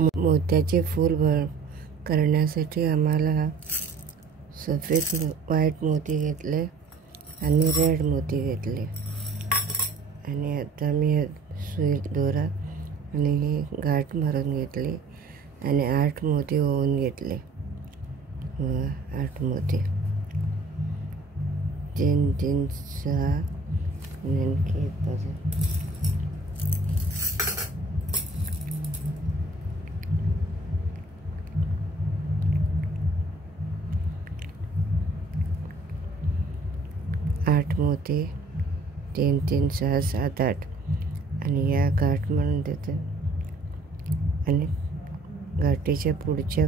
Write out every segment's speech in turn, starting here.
मोत्याचे फूल करण्यासाठी आम्हाला सफेद व्हाईट मोती घेतले आणि रेड मोती घेतले आणि आता मी सुई दोरा आणि गाठ मारून घेतली आणि 8 मोती होऊन घेतले. 8 मोती 3 3 6 आणखी 8 मोती 3 3 6 7 8 आणि या गाठ म्हणून देते आणि गाठीच्या पुढच्या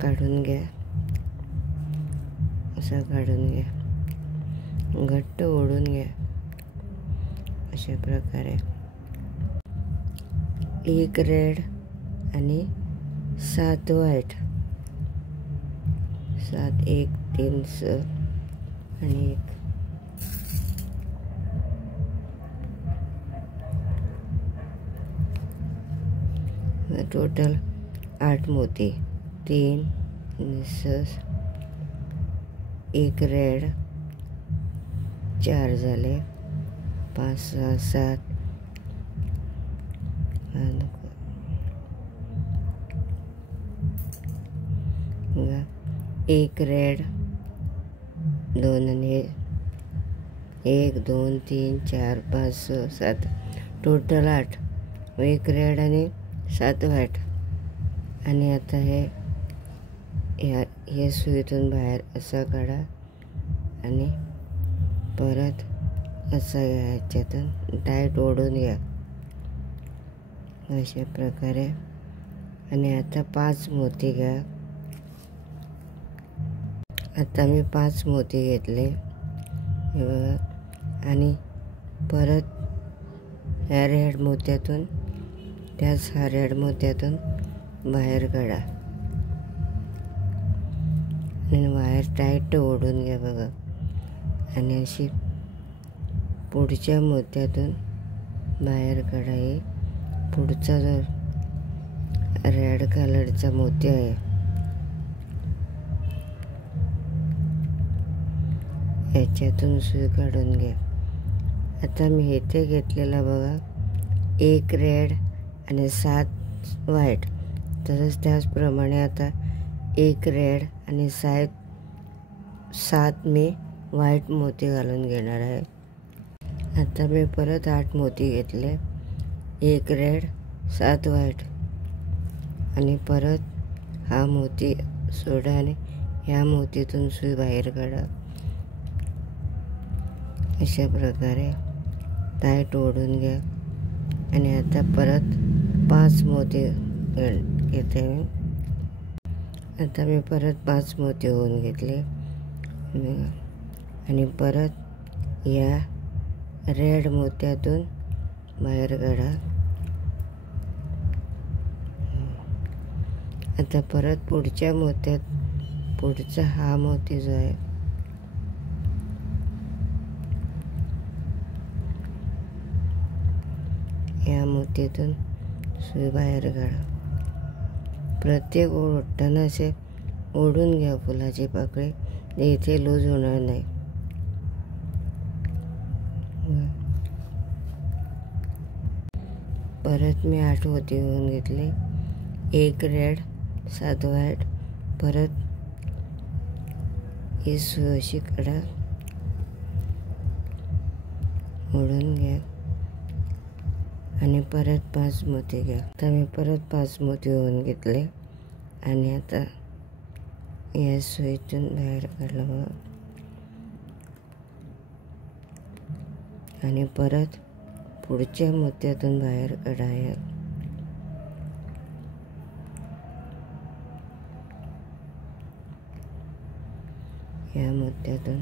काढून घ्या. असा काढून घ्या, घट्ट ओढून घ्या. अशा प्रकारे 1 रेड आणि 7 व्हाईट. 7 1 3 6 आणि 1 टोटल 8 मोती. 3 6 1 रेड 4 झाले. 5 6 7 1 रेड 2 आणि 1 2 3 4 5 6 7 टोटल 8. 1 रेड आणि 7 व्हाईट. आणि आता हे सुईतून बाहेर असा काढा आणि परत असा ह्याच्यातून टाईट ओढून घ्या. अशा प्रकारे. आणि आता 5 मोती घ्या. आता मी 5 मोती घेतले हे बघा. आणि परत ह्या रेड मोत्यातून त्याच हा रेड मोत्यातून बाहेर काढा आणि बाहेर टाईट ओढून घ्या बघा. आणि अशी पुढच्या मोत्यातून बाहेर काढा. हे पुढचा जो रेड कलरचा मोती आहे याच्यातून सुई काढून घ्या. आता मी इथे घेतलेला बघा 1 रेड आणि 7 व्हाईट. तसंच त्याचप्रमाणे आता 1 रेड आणि 7 मी व्हाईट मोती घालून घेणार आहे. आता मी परत 8 मोती घेतले. 1 रेड 7 व्हाईट. आणि परत हा मोती सोडा आणि ह्या मोतीतून सुई बाहेर काढा. अशा प्रकारे टाईट ओढून घ्या. आणि आता परत 5 मोती घेते मी. आता मी परत 5 मोती होऊन घेतले आणि परत या रेड मोत्यातून बाहेर काढा. आता परत पुढच्या मोत्यात पुढचा हा मोती जो आहे या मोतीतून सुई बाहेर काढा. प्रत्येक ओढताना असे ओढून घ्या फुलाची पाकळी. इथे लूज होणार नाही. परत मी 8 मोती होऊन घेतले. 1 रेड 7 व्हाईट. परत ही सुई अशी काढा, ओढून घ्या आणि परत 5 मोती घ्या. आता मी परत 5 मोती होऊन घेतले आणि आता या सुईतून बाहेर काढलं बघा. आणि परत पुढच्या मोत्यातून बाहेर काढा. या मोत्यातून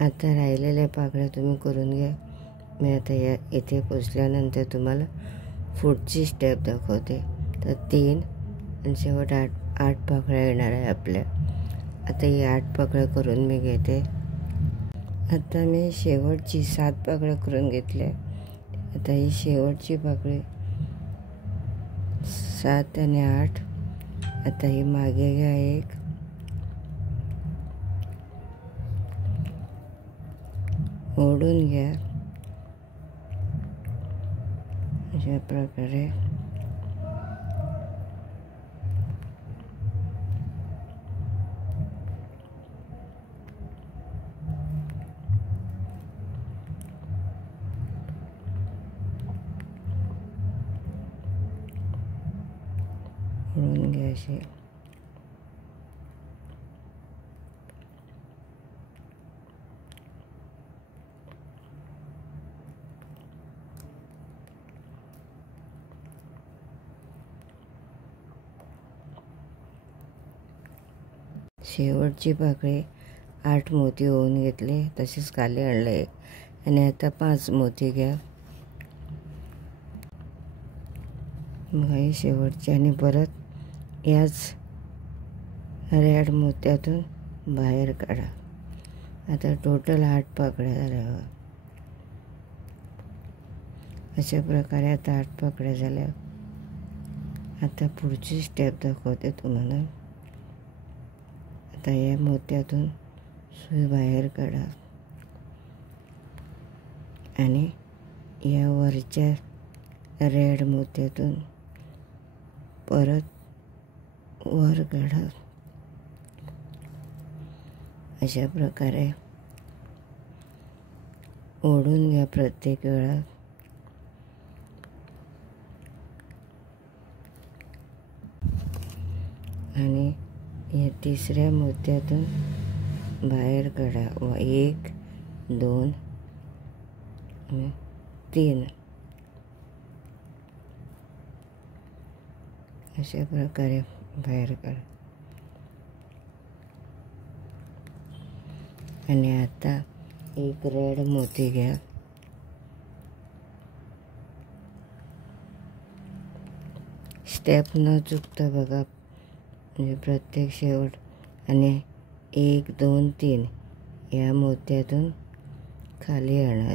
आता राहिलेल्या पाकळ्या तुम्ही करून घ्या. मी आता इथे पोचल्यानंतर तुम्हाला पुढची स्टेप दाखवते. तर 3 आणि शेवट आठ पाकळ्या येणार आहे आपल्या. आता ही 8 पाकळ्या करून मी घेते. आता मी शेवटची 7 पाकळ्या करून घेतल्या. आता ही शेवटची पाकळी 7 आणि 8. आता ही मागे घ्या 1, ओढून घ्या अशा प्रकारे. ओढून घ्या असे. शेवटची पाकळी 8 मोती होऊन घेतले, तसेच खाली आणले. आणि आता 5 मोती घ्या. मग ही शेवटची आणि परत याच रेड मोत्यातून बाहेर काढा. आता टोटल 8 पाकळ्या झाल्या. अशा प्रकारे आता 8 पाकळ्या झाल्या. आता पुढची स्टेप दाखवते तुम्हाला. आता या मोत्यातून सुई बाहेर काढा आणि या वरच्या रेड मोत्यातून परत वर काढा. अशा प्रकारे ओढून घ्या प्रत्येक वेळा. आणि या तिसऱ्या मोत्यातून बाहेर काढा. 1, 2 आणि 3 अशा प्रकारे बाहेर काढा. आणि आता एक रेड मोती घ्या. स्टेप न चुकता बघा, म्हणजे प्रत्येक शेवट. आणि 1, 2, 3 या मोत्यातून खाली आणा.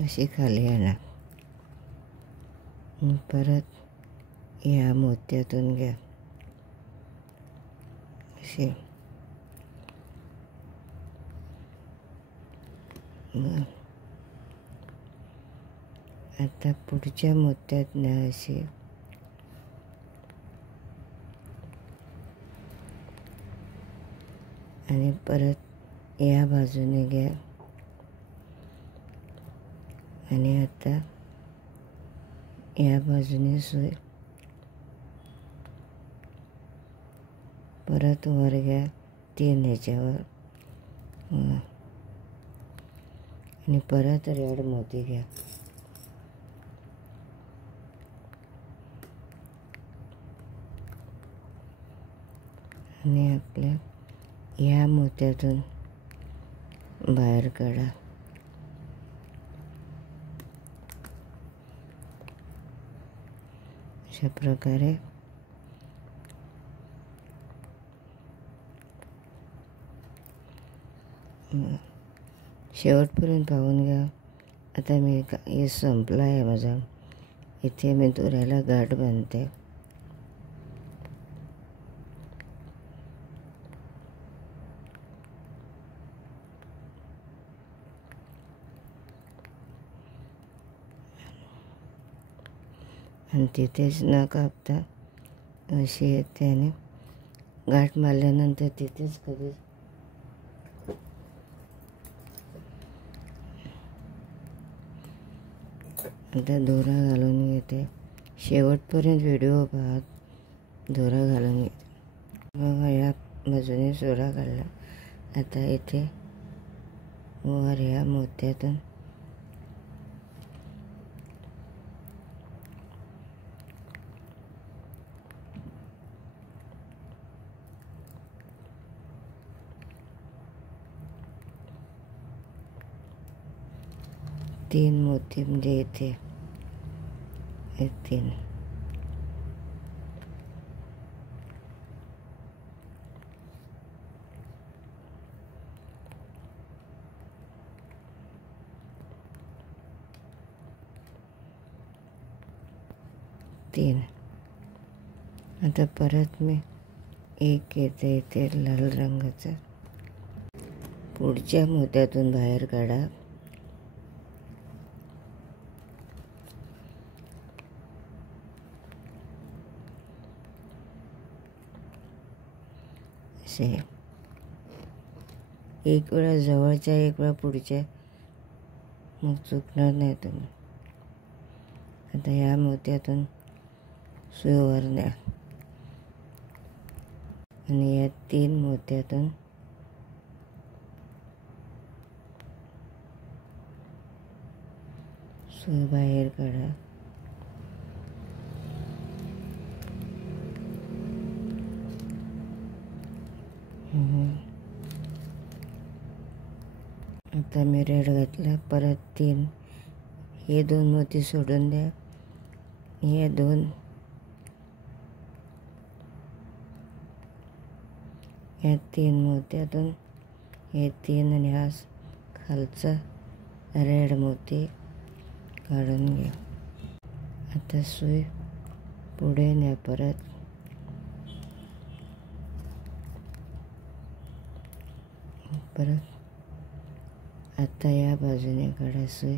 अशी खाली आणा. परत या मोत्यातून घ्या असे. आता पुढच्या मोत्यात न्या अशी. आणि परत या बाजूने घ्या. आणि आता या बाजूने सुई परत वर घ्या 3 ह्याच्यावर. आणि परत रेड मोती घ्या. आणि आपल्या या मोत्यातून बाहेर काढा. अशा प्रकारे शेवटपर्यंत पाहून घ्या. आता मी हे संपला आहे माझा. इथे मी दोऱ्याला गाठ बांधते. आणि तिथेच न कापता अशी येते. आणि गाठ मारल्यानंतर तिथेच कधी आता दोरा घालून घेते. शेवटपर्यंत व्हिडिओ पाहत दोरा घालून घेते. बघा या बाजूने दोरा काढला. आता इथे वर या मोत्यातून तीन मोती म्हणजे इथे 3 3. आता परत मी एक येते इथे लाल रंगाचा, पुढच्या मोत्यातून बाहेर काढा. असे एक वेळा जवळच्या, एक वेळा पुढच्या, मग चुकणार नाही तुम्ही. आता या मोत्यातून सुई वर न्या आणि या 3 मोत्यातून सुई बाहेर काढा. आता मी रेड घातला. परत 3, हे 2 मोती सोडून द्या. हे 2, या 3 मोत्यातून हे 3 आणि हा खालचा रेड मोती काढून घ्या. आता सुई पुढे न्या. परत आता या बाजूने काढा सुई.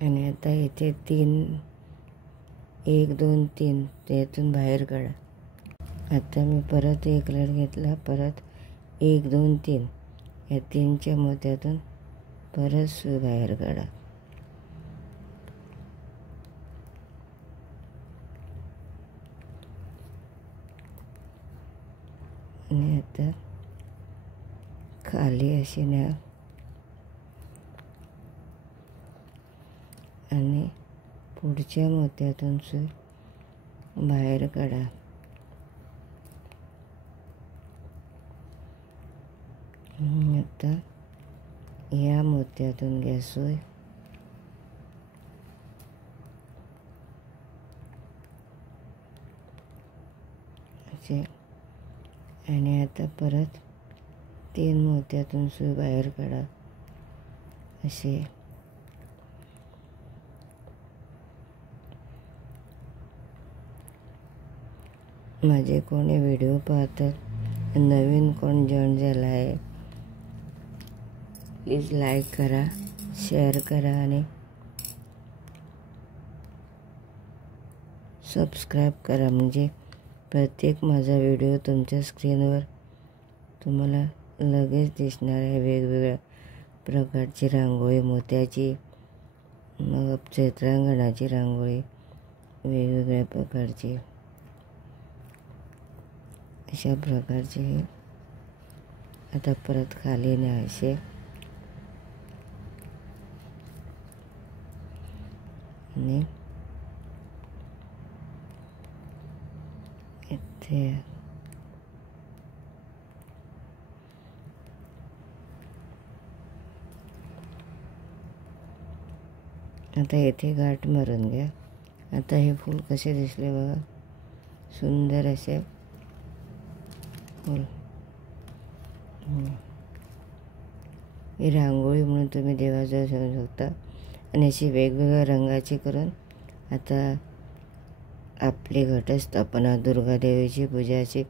आणि आता इथे 3, 1 2 3 त्यातून बाहेर काढा. आता मी परत एक रेड घेतला. परत 1 2 3 या 3च्या मोत्यातून परत सुई बाहेर काढा. आणि आता खाली अशी न्या आणि पुढच्या मोत्यातून सुई बाहेर काढा. आता या मोत्यातून घ्या सुई. असे. आणि आता परत 3 मोत्यातून सुई बाहेर काढा. असे. माझे कोणी व्हिडिओ पाहतात, नवीन कोण जॉईन झाला आहे, प्लीज लाईक करा, शेअर करा आणि सबस्क्राईब करा. म्हणजे प्रत्येक माझा व्हिडिओ तुमच्या स्क्रीनवर तुम्हाला लगेच दिसणार आहे. वेगवेगळ्या प्रकारची रांगोळी, मोत्याची, मग चित्रांगणाची रांगोळी, वेगवेगळ्या प्रकारची, अशा प्रकारचे. आता परत खाली न्या असे. आणि इथे आता इथे गाठ मारून घ्या. आता हे फूल कसे दिसले बघा, सुंदर असे फूल. ही रांगोळी म्हणून तुम्ही देवाजवळ ठेवू शकता. आणि अशी वेगवेगळ्या रंगाची करून आता आपली घटस्थापना, दुर्गादेवीची पूजाची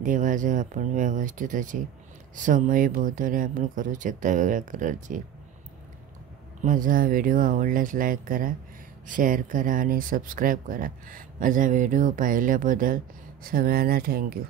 देवाजवळ आपण व्यवस्थित अशी समईभोवताली आपण करू शकता वेगळ्या कलरची. माझा हा व्हिडिओ आवडल्यास लाईक करा, शेअर करा आणि सबस्क्राईब करा. माझा व्हिडिओ पाहिल्याबद्दल सगळ्यांना थँक्यू.